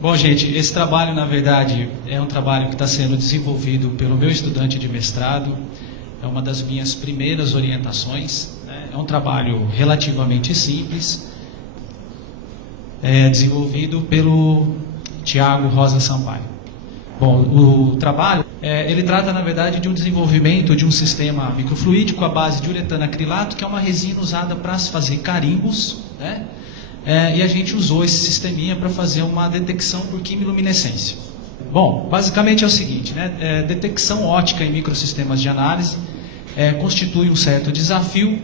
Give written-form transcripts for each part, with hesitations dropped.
Bom, gente, esse trabalho, na verdade, é um trabalho que está sendo desenvolvido pelo meu estudante de mestrado. É uma das minhas primeiras orientações, né? É um trabalho relativamente simples, desenvolvido pelo Tiago Rosa Sampaio. Bom, o trabalho, ele trata, na verdade, de um desenvolvimento de um sistema microfluídico à base de uretano acrilato, que é uma resina usada para se fazer carimbos, né? E a gente usou esse sisteminha para fazer uma detecção por quimiluminescência. Bom, basicamente é o seguinte, né? Detecção óptica em microsistemas de análise constitui um certo desafio,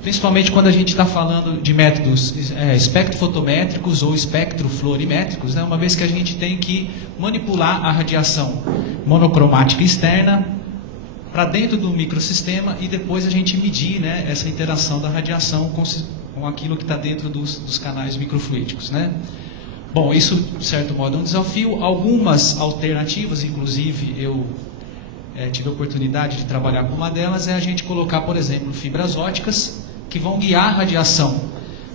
principalmente quando a gente está falando de métodos espectrofotométricos ou espectrofluorimétricos, né? Uma vez que a gente tem que manipular a radiação monocromática externa para dentro do microsistema e depois a gente medir, né, essa interação da radiação com aquilo que está dentro dos canais microfluídicos, né? Bom, isso, de certo modo, é um desafio. Algumas alternativas, inclusive, eu tive a oportunidade de trabalhar com uma delas, é a gente colocar, por exemplo, fibras ópticas que vão guiar a radiação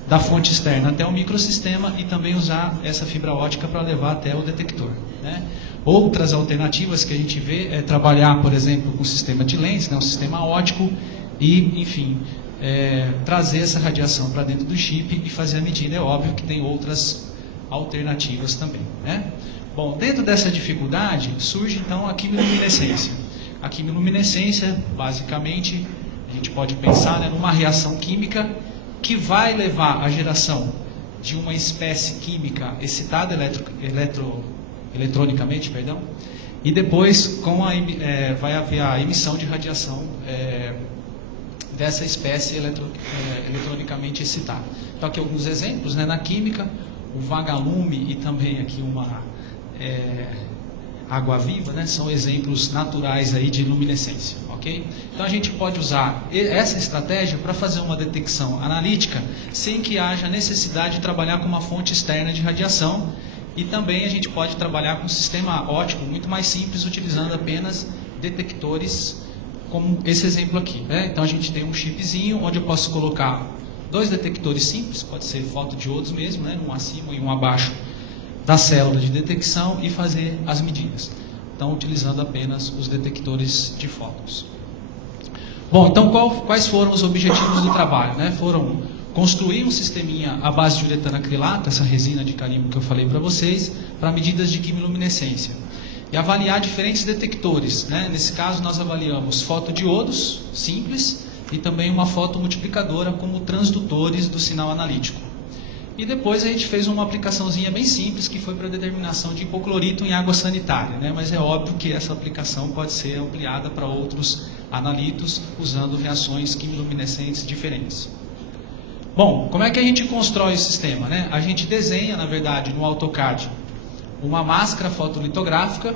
da fonte externa até o microsistema e também usar essa fibra óptica para levar até o detector, né? Outras alternativas que a gente vê é trabalhar, por exemplo, com o sistema de lentes, né, um sistema óptico e, enfim, trazer essa radiação para dentro do chip e fazer a medida. É óbvio que tem outras alternativas também, né? Bom, dentro dessa dificuldade surge então a quimiluminescência. A quimiluminescência, basicamente, a gente pode pensar, né, numa reação química que vai levar à geração de uma espécie química excitada eletronicamente, e depois vai haver a emissão de radiação dessa espécie eletronicamente excitada. Então aqui alguns exemplos, né, na química, o vagalume e também aqui uma água-viva, né, são exemplos naturais aí de luminescência, ok? Então a gente pode usar essa estratégia para fazer uma detecção analítica sem que haja necessidade de trabalhar com uma fonte externa de radiação, e também a gente pode trabalhar com um sistema óptico muito mais simples, utilizando apenas detectores como esse exemplo aqui, né? Então a gente tem um chipzinho onde eu posso colocar dois detectores simples, pode ser fotodiodos mesmo, né, um acima e um abaixo da célula de detecção, e fazer as medidas. Então, utilizando apenas os detectores de fótons. Bom, então quais foram os objetivos do trabalho, né? Foram construir um sisteminha à base de uretano acrilato, essa resina de carimbo que eu falei para vocês, para medidas de quimiluminescência. E avaliar diferentes detectores, né? Nesse caso, nós avaliamos fotodiodos simples e também uma fotomultiplicadora como transdutores do sinal analítico. E depois a gente fez uma aplicaçãozinha bem simples, que foi para a determinação de hipoclorito em água sanitária, né? Mas é óbvio que essa aplicação pode ser ampliada para outros analitos, usando reações quimiluminescentes diferentes. Bom, como é que a gente constrói o sistema, né? A gente desenha, na verdade, no AutoCAD, uma máscara fotolitográfica.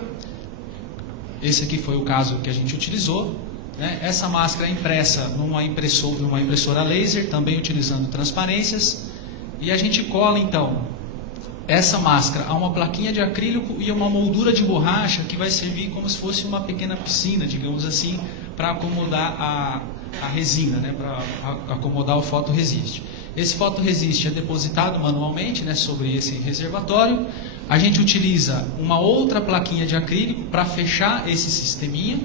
Esse aqui foi o caso que a gente utilizou, né? Essa máscara é impressa numa impressora laser, também utilizando transparências. E a gente cola, então, essa máscara a uma plaquinha de acrílico e uma moldura de borracha que vai servir como se fosse uma pequena piscina, digamos assim, para acomodar a resina, né, para acomodar o fotoresiste. Esse fotoresiste é depositado manualmente, né, sobre esse reservatório. A gente utiliza uma outra plaquinha de acrílico para fechar esse sisteminha.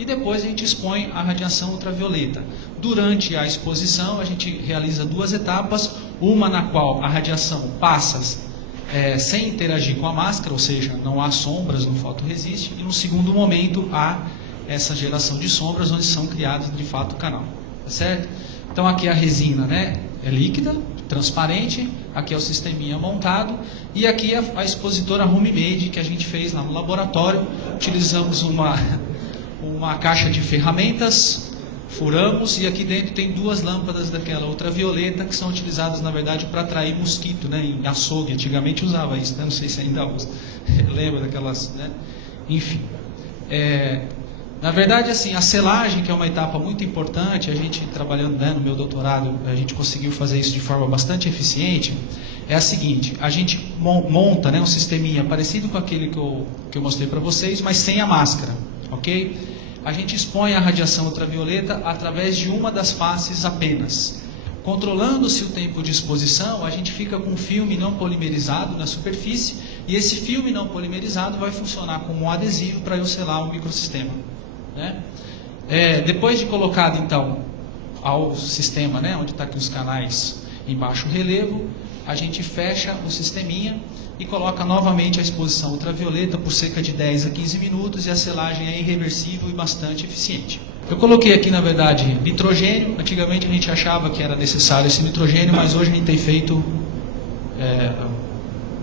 E depois a gente expõe a radiação ultravioleta. Durante a exposição, a gente realiza duas etapas, uma na qual a radiação passa sem interagir com a máscara, ou seja, não há sombras no fotoresiste, e no segundo momento há essa geração de sombras, onde são criados de fato o canal. Tá certo? Então aqui a resina, né, é líquida, transparente, aqui é o sisteminha montado, e aqui a expositora homemade que a gente fez lá no laboratório. Utilizamos uma caixa de ferramentas, furamos, e aqui dentro tem duas lâmpadas daquela ultravioleta que são utilizadas, na verdade, para atrair mosquito, né? Em açougue, antigamente usava isso, né? Não sei se ainda usa. Lembra daquelas, né? Enfim. Na verdade, assim, a selagem, que é uma etapa muito importante, a gente trabalhando, né, no meu doutorado, a gente conseguiu fazer isso de forma bastante eficiente. É a seguinte: a gente monta, né, um sisteminha parecido com aquele que eu mostrei para vocês, mas sem a máscara, ok? A gente expõe a radiação ultravioleta através de uma das faces apenas. Controlando-se o tempo de exposição, a gente fica com um filme não polimerizado na superfície, e esse filme não polimerizado vai funcionar como um adesivo para eu selar o microsistema, né? Depois de colocado então ao sistema, né, onde está aqui os canais em baixo relevo, a gente fecha o sisteminha e coloca novamente a exposição ultravioleta por cerca de 10 a 15 minutos e a selagem é irreversível e bastante eficiente. Eu coloquei aqui, na verdade, nitrogênio. Antigamente a gente achava que era necessário esse nitrogênio, mas hoje a gente tem feito,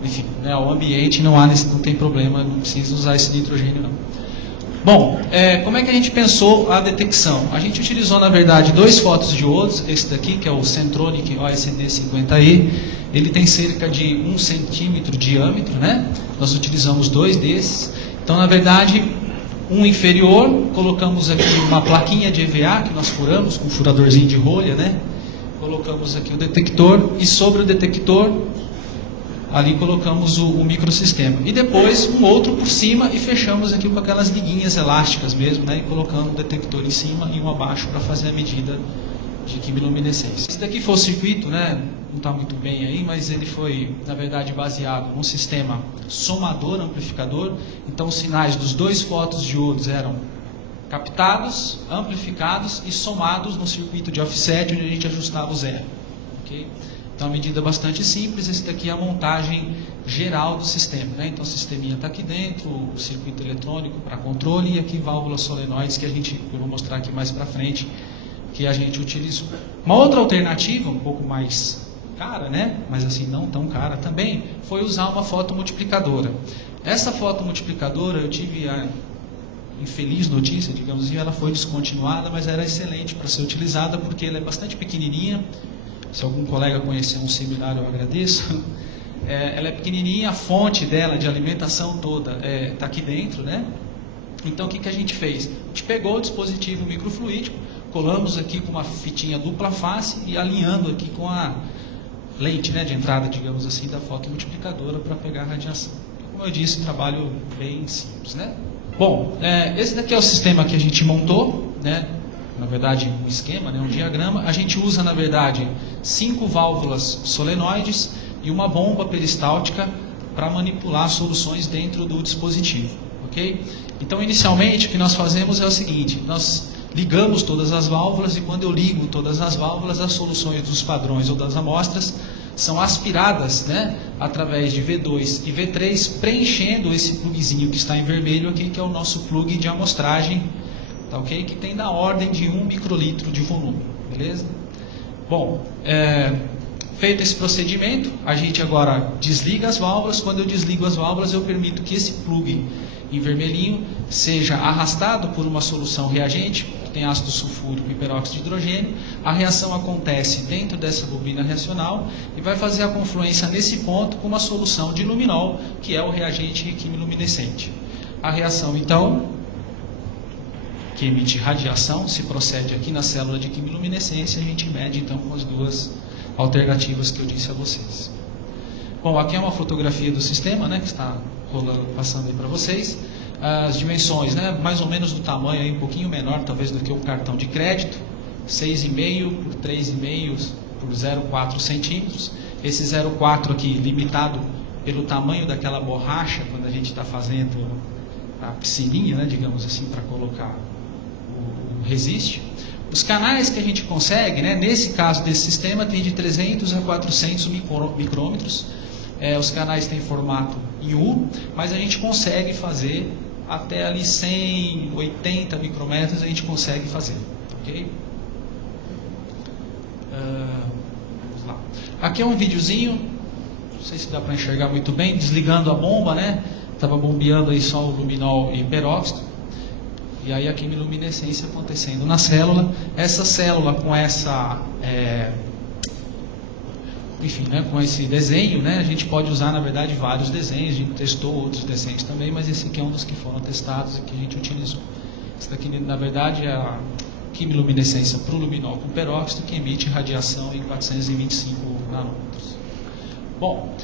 enfim, né, o ambiente não tem problema, não precisa usar esse nitrogênio não. Bom, como é que a gente pensou a detecção? A gente utilizou, na verdade, 2 fotodiodos, esse daqui, que é o Centronic OSD50E, ele tem cerca de 1 centímetro de diâmetro, né? Nós utilizamos 2 desses. Então, na verdade, um inferior, colocamos aqui uma plaquinha de EVA, que nós furamos com um furadorzinho de rolha, né? Colocamos aqui o detector, e sobre o detector, ali colocamos o microsistema. E depois um outro por cima e fechamos aqui com aquelas liguinhas elásticas mesmo, né? E colocando o detector em cima e um abaixo para fazer a medida de quimiluminescência. Esse daqui foi o circuito, né? Não está muito bem aí, mas ele foi, na verdade, baseado num sistema somador amplificador. Então os sinais dos 2 fotodiodos eram captados, amplificados e somados no circuito de offset, onde a gente ajustava o zero. Okay? Então, a medida bastante simples. Esse daqui é a montagem geral do sistema, né? Então, o sisteminha está aqui dentro, o circuito eletrônico para controle e aqui válvulas solenoides que eu vou mostrar aqui mais para frente, que a gente utilizou. Uma outra alternativa, um pouco mais cara, né? Mas assim, não tão cara também, foi usar uma fotomultiplicadora. Essa fotomultiplicadora, eu tive a infeliz notícia, digamos assim, ela foi descontinuada, mas era excelente para ser utilizada porque ela é bastante pequenininha. Se algum colega conhecer um seminário, eu agradeço. Ela é pequenininha, a fonte dela de alimentação toda está aqui dentro, né? Então, o que a gente fez? A gente pegou o dispositivo microfluídico, colamos aqui com uma fitinha dupla face e alinhando aqui com a lente, né, de entrada, digamos assim, da fotomultiplicadora para pegar a radiação. Como eu disse, trabalho bem simples, né? Bom, esse daqui é o sistema que a gente montou, né? Na verdade, um esquema, né, um diagrama. A gente usa, na verdade, 5 válvulas solenoides e uma bomba peristáltica para manipular soluções dentro do dispositivo. Ok? Então, inicialmente, o que nós fazemos é o seguinte: nós ligamos todas as válvulas e quando eu ligo todas as válvulas, as soluções dos padrões ou das amostras são aspiradas, né, através de V2 e V3, preenchendo esse plugzinho que está em vermelho aqui, que é o nosso plug de amostragem. Tá, ok? Que tem da ordem de 1 microlitro de volume, beleza? Bom, feito esse procedimento, a gente agora desliga as válvulas. Quando eu desligo as válvulas, eu permito que esse plug em vermelhinho seja arrastado por uma solução reagente, que tem ácido sulfúrico e peróxido de hidrogênio. A reação acontece dentro dessa bobina reacional e vai fazer a confluência nesse ponto com uma solução de luminol, que é o reagente quimiluminescente. A reação, então, que emite radiação, se procede aqui na célula de quimiluminescência, a gente mede então com as 2 alternativas que eu disse a vocês. Bom, aqui é uma fotografia do sistema, né, que está passando aí para vocês. As dimensões, né, mais ou menos do tamanho aí, um pouquinho menor talvez do que um cartão de crédito, 6,5 por 3,5 por 0,4 centímetros. Esse 0,4 aqui limitado pelo tamanho daquela borracha quando a gente está fazendo a piscininha, né, digamos assim, para colocar o resiste. Os canais que a gente consegue, né, nesse caso desse sistema, tem de 300 a 400 micrômetros. Os canais têm formato em U, mas a gente consegue fazer até ali 180 micrômetros, a gente consegue fazer. Ok? Vamos lá. Aqui é um videozinho, não sei se dá para enxergar muito bem, desligando a bomba, né? Estava bombeando aí só o luminol e peróxido. E aí a quimiluminescência acontecendo na célula. Essa célula com essa, enfim, né, com esse desenho, né, a gente pode usar, na verdade, vários desenhos. A gente testou outros desenhos também, mas esse aqui é um dos que foram testados e que a gente utilizou. Esse daqui, na verdade, é a quimiluminescência para o luminol com peróxido, que emite radiação em 425 nanômetros. Bom,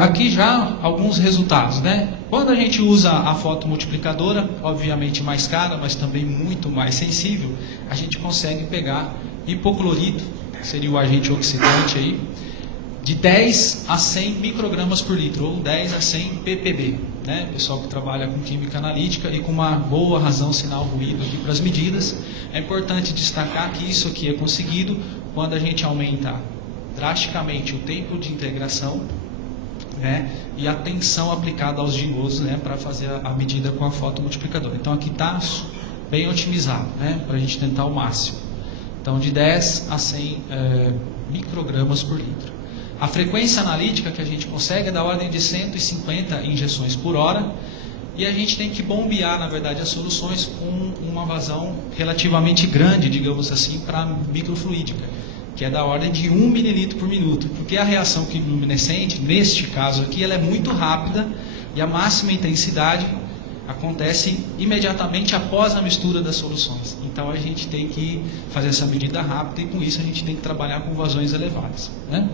aqui já alguns resultados, né? Quando a gente usa a fotomultiplicadora, obviamente mais cara, mas também muito mais sensível, a gente consegue pegar hipoclorito, que seria o agente oxidante aí, de 10 a 100 microgramas por litro, ou 10 a 100 ppb, né? Pessoal que trabalha com química analítica e com uma boa razão sinal-ruído aqui para as medidas. É importante destacar que isso aqui é conseguido quando a gente aumenta drasticamente o tempo de integração, né, e a tensão aplicada aos diodos, né, para fazer a medida com a fotomultiplicadora. Então aqui está bem otimizado, né, para a gente tentar o máximo. Então de 10 a 100 microgramas por litro. A frequência analítica que a gente consegue é da ordem de 150 injeções por hora, e a gente tem que bombear, na verdade, as soluções com uma vazão relativamente grande, digamos assim, para microfluídica, que é da ordem de 1 ml por minuto, porque a reação quimiluminescente, neste caso aqui, ela é muito rápida e a máxima intensidade acontece imediatamente após a mistura das soluções. Então a gente tem que fazer essa medida rápida e com isso a gente tem que trabalhar com vazões elevadas, né?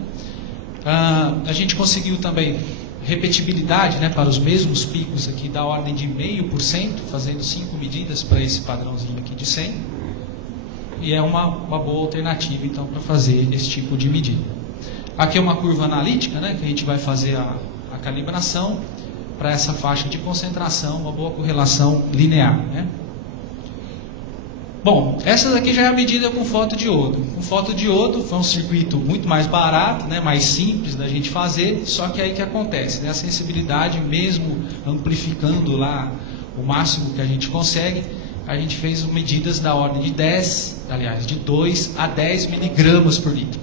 A gente conseguiu também repetibilidade, né, para os mesmos picos aqui da ordem de 0,5%, fazendo 5 medidas para esse padrãozinho aqui de 100. E é uma boa alternativa, então, para fazer esse tipo de medida. Aqui é uma curva analítica, né, que a gente vai fazer a calibração para essa faixa de concentração, uma boa correlação linear, né? Bom, essa daqui já é a medida com fotodiodo. Com fotodiodo foi um circuito muito mais barato, né, mais simples da gente fazer, só que aí que acontece, né, a sensibilidade, mesmo amplificando lá o máximo que a gente consegue, a gente fez medidas da ordem de 2 a 10 miligramas por litro.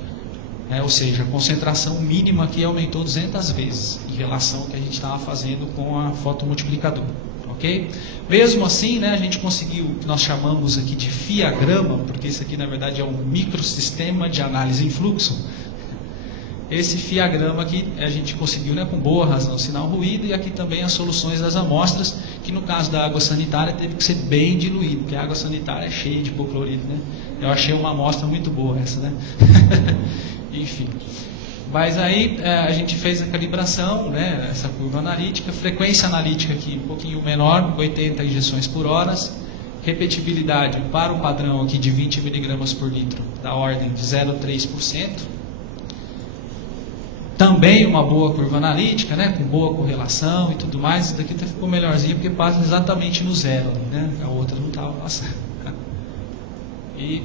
Ou seja, a concentração mínima aqui aumentou 200 vezes em relação ao que a gente estava fazendo com a fotomultiplicadora. Okay? Mesmo assim, né, a gente conseguiu o que nós chamamos aqui de fiagrama, porque isso aqui na verdade é um microsistema de análise em fluxo. Esse fiagrama aqui a gente conseguiu, né, com boa razão sinal-ruído, e aqui também as soluções das amostras, que no caso da água sanitária teve que ser bem diluído, porque a água sanitária é cheia de hipoclorito, né? Eu achei uma amostra muito boa essa, né? Enfim. Mas aí a gente fez a calibração, né, essa curva analítica, frequência analítica aqui um pouquinho menor, 80 injeções por hora, repetibilidade para o padrão aqui de 20 miligramas por litro, da ordem de 0,3%. Também uma boa curva analítica, né, com boa correlação e tudo mais. Isso daqui ficou melhorzinho porque passa exatamente no zero, né? A outra não estava passando. E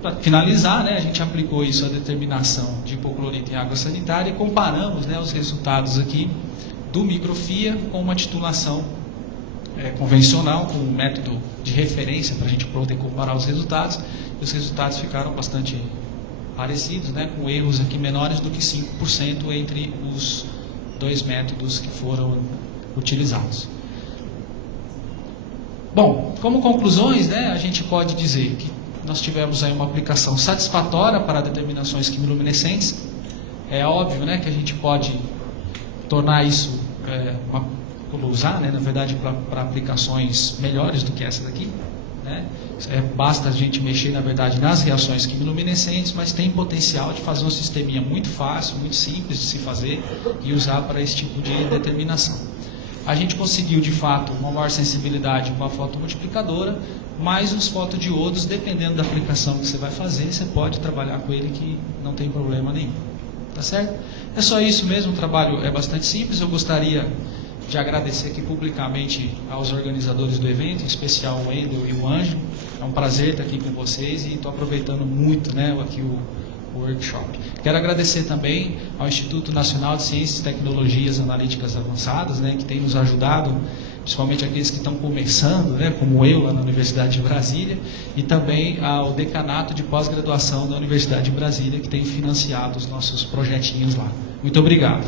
para finalizar, né, a gente aplicou isso à determinação de hipoclorito em água sanitária e comparamos, né, os resultados aqui do microfia com uma titulação convencional, com um método de referência para a gente poder comparar os resultados. E os resultados ficaram bastante parecidos, né, com erros aqui menores do que 5% entre os dois métodos que foram utilizados. Bom, como conclusões, né, a gente pode dizer que nós tivemos aí uma aplicação satisfatória para determinações quimiluminescentes. É óbvio, né, que a gente pode tornar isso, usar, né, na verdade, para aplicações melhores do que essa daqui, né? Basta a gente mexer, na verdade, nas reações quimiluminescentes, mas tem potencial de fazer um sisteminha muito fácil, muito simples de se fazer e usar para esse tipo de determinação. A gente conseguiu, de fato, uma maior sensibilidade com a fotomultiplicadora, mas os fotodiodos, dependendo da aplicação que você vai fazer, você pode trabalhar com ele que não tem problema nenhum. Tá certo? É só isso mesmo, o trabalho é bastante simples. Eu gostaria de agradecer aqui publicamente aos organizadores do evento, em especial o Wendel e o Ângelo. É um prazer estar aqui com vocês e estou aproveitando muito, né, aqui o workshop. Quero agradecer também ao Instituto Nacional de Ciências e Tecnologias Analíticas Avançadas, né, que tem nos ajudado, principalmente aqueles que estão começando, né, como eu, lá na Universidade de Brasília, e também ao Decanato de Pós-Graduação da Universidade de Brasília, que tem financiado os nossos projetinhos lá. Muito obrigado.